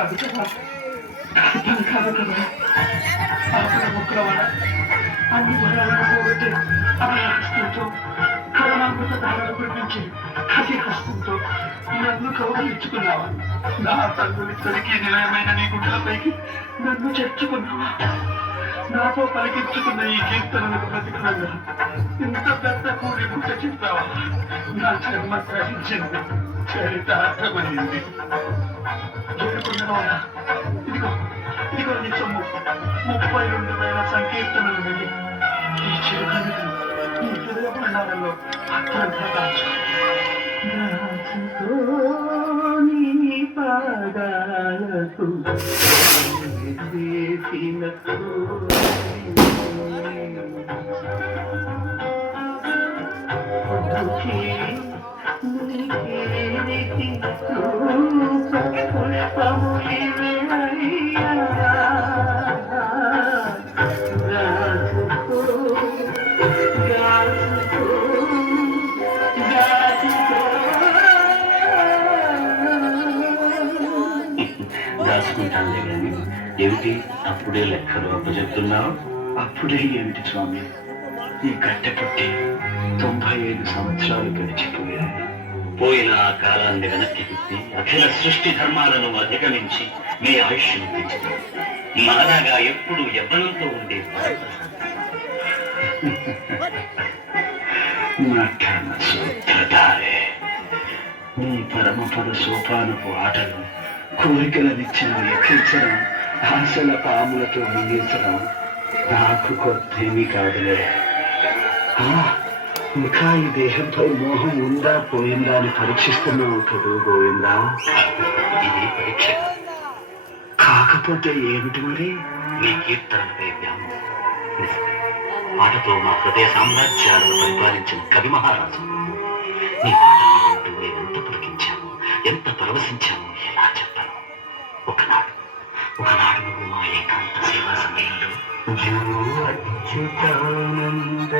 కాదు కదా, అర్థం కాదు కదా. ఆకుల ముక్కల వల్ల అన్ని వరాలను పోగొట్టి అదే హస్తంతో కరుణామృత ధారణ కురిపించి అదే హస్తంతో నన్ను కౌగిలించుకున్నావా? నా తల్లులిద్దరికీ నిలయమైన నీ గుడ్లపైకి నన్ను చేర్చుకున్నావా? నాతో పలికించుకున్న ఈ కీర్తనలకు ప్రతిఫలంగా ఇంత పెద్ద కూడి గుట్ట చెప్పావా? నా జన్మ గ్రహించింది, చరితార్థమైంది. చేరుకున్నవాడా? ఇదిగో ఇదిగో నీ సొమ్ము 32,000 సంకీర్తనలు వెళ్ళి ఈ చిరుకన్నుకు నీ హృదయ భండారంలో భద్రంగా దాచు. నీ పాదాలకు దాచుకుంటానులే కానీ ఏమిటి అప్పుడే లెక్కలు అప్పచెప్తున్నావు? అప్పుడే ఏమిటి స్వామి, ఈ గట్టె పుట్టి 95 సంవత్సరాలు గడిచిపోయాయి. పోయిన ఆ కాలాన్ని వెనక్కి తిప్పి అఖిల సృష్టి ధర్మాలను అధిగమించి మీ ఆయుష్ను పెంచుతుంది. మాలాగా ఎప్పుడు యవ్వనంతో ఉండే నీ పరమపద సోపానపు ఆటలు, కోరికలనిచ్చిన ఎక్కించడం, ఆశల పాములతో ముగించడం నాకు కొత్తేమీ కాదులే. ఇంకా ఈ దేహంపై మోహం ఉందా పోయిందా అని పరీక్షిస్తున్నావు కదూ గోవిందా? ఇది పరీక్ష కాకపోతే ఏమిటి మరి? నీ కీర్తనలపై వ్యామోహం. పాటతో మా హృదయ సామ్రాజ్యాలను పరిపాలించిన కవి మహారాజు. నీ పాటలు వింటూ మేమెంత పులకించాము, ఎంత పరవశించాము ఎలా చెప్పను. ఒకనాడు నువ్వు మా ఏకాంత సేవా సమయంలో అచ్యుతానంద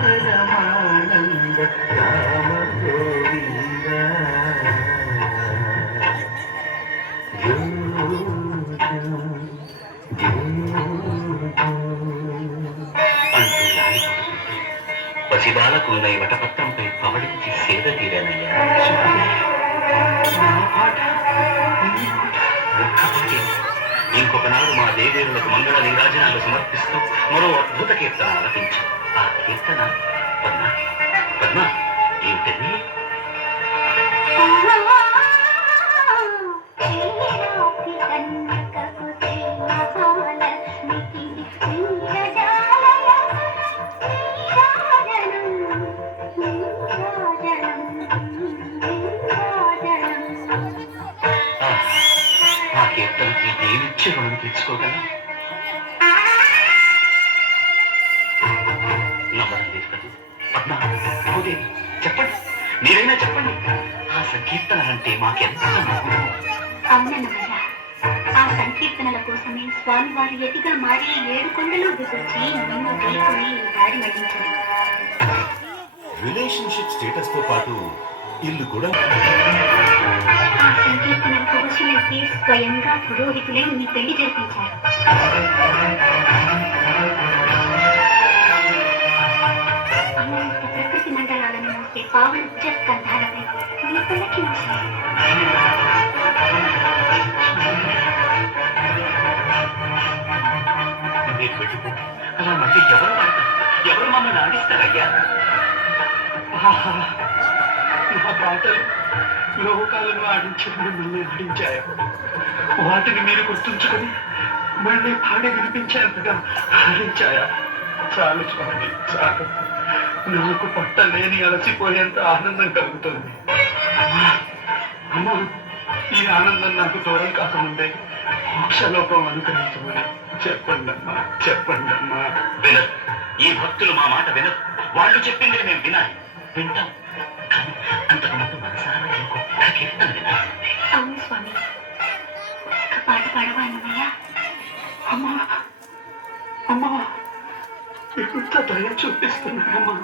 పరమానంద రామ గోవింద అంటూ లాలిపడుతుంటే పసిబాలకున్న ఈ వటపత్రంపై పవడించి సేద తీరానయ్యా. ఇంకొకనాడు మా దేవేరులకు మంగళ నీరాజనాలు సమర్పిస్తూ మరో అద్భుత కీర్తన ఆలపించాం. ఆ కీర్తన పద్మ ఏమిటది? ఆ కీర్తనకి దేవిచ్చి రుణం తీర్చుకోగలం. నమ్మడం లేదు కదా పద్మ, భూదేవి చెప్పండి, మీరైనా చెప్పండి. ఆ సంకీర్తన అంటే మాకెంత అవునన్నయ్య, ఆ సంకీర్తనల కోసమే స్వామివారు ఎదిగా మారి 7 కొండలు దిగొచ్చి నిన్ను తీసుకుని దారి మళ్లించారు. రిలేషన్షిప్ స్టేటస్ తో పాటు ఇల్లు కూడా ఆ సంకీర్తనలకు వశులైతే స్వయంగా పురోహితులే నీ పెళ్లి జరిపించారు. అనంత ప్రకృతి మండలాలను మోసే పావన ఉచ్చస్కంధాలపై నీ పల్లకించారు. మీరు వెళ్ళిపోతే అలా మళ్ళీ ఎవరు మమ్మల్ని ఆడిస్తారయ్యా? నా పాటలు లోకాలను ఆడించి మిమ్మల్ని ఆడించాయా? వాటిని మీరు గుర్తుంచుకొని మళ్ళీ పాడి వినిపించేంతగా ఆడించాయా? చాలు స్వామి, చాలు. నాకు పట్టలేని అలసిపోయేంత ఆనందం కలుగుతుంది. అమ్మా, ఈ ఆనందం నాకు దూరం కాకముందే మోక్షలోకం అనుగ్రహించమని చెప్పండి అమ్మా, చెప్పండి అమ్మా. వినరు, ఈ భక్తులు మా మాట వినరు. వాళ్ళు చెప్పింది మేము వినాలి, వింటాం. కానీ అంతకుముందు మనసారా ఇంకొక కీర్తన వినాలి. అవును స్వామి, ఒక్క పాట పాడవా అన్నయ్య? అమ్మా అమ్మా, ఎంత దయ చూపిస్తున్నాయమ్మా.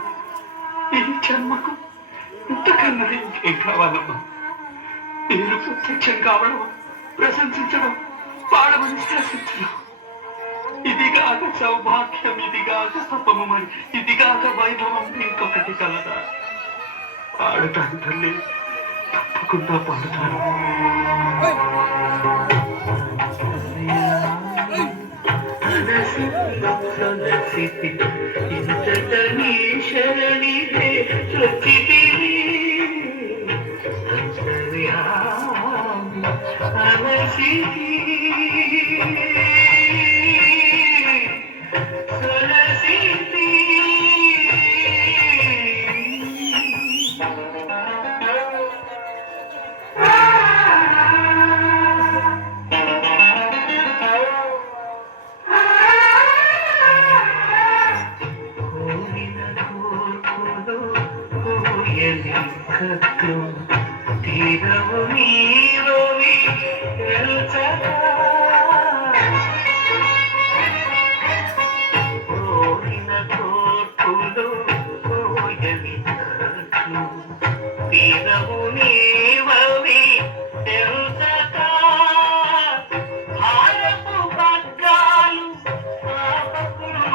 ఈ ఈ జన్మకు ఇంతకన్నా ఇంకేం కావాలమ్మా? మీరు ప్రత్యక్షం కావడం, ప్రశంసించడం, పాడమని శాసించడం, ఇదిగాక సౌభాగ్యం, ఇదిగాక తపమని, ఇదిగాక వైభవం ఇంకొకటి కలదా? పాడుతాను తల్లి, తప్పకుండా పాడుతాను. ఇంతటనీ శరణిదే సృష్టిని అలసితి సొలసితి తీరవు నీలోని తెలుసగా కోరిన కోర్పులు కోయని కట్లు తీరవు నీవవి తెలుసగా భారపు పగ్గాలు పాపపుణ్యములు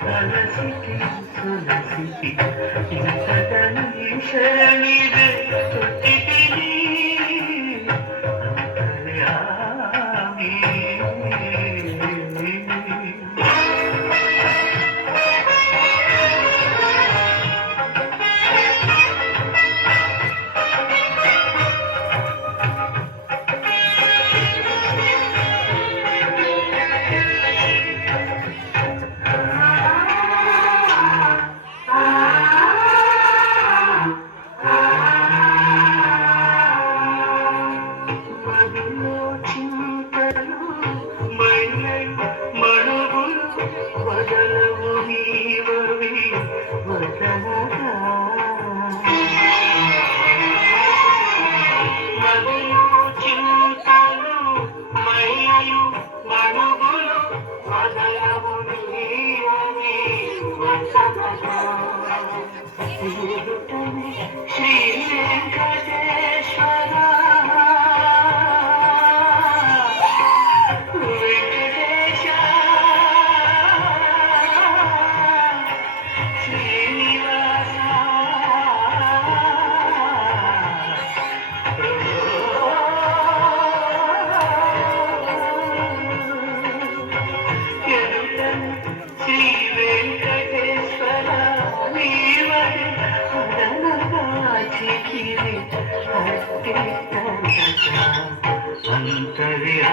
సొలసితి సొలసితి ఇంతటనీ శరణిదే సృష్టిని అంతర్యామి. శ్రీ వెంకటేశ్వర వెంకటేశ శ్రీనివాస శ్రీ వెంకటేశ్వర నీవని అంతర్యా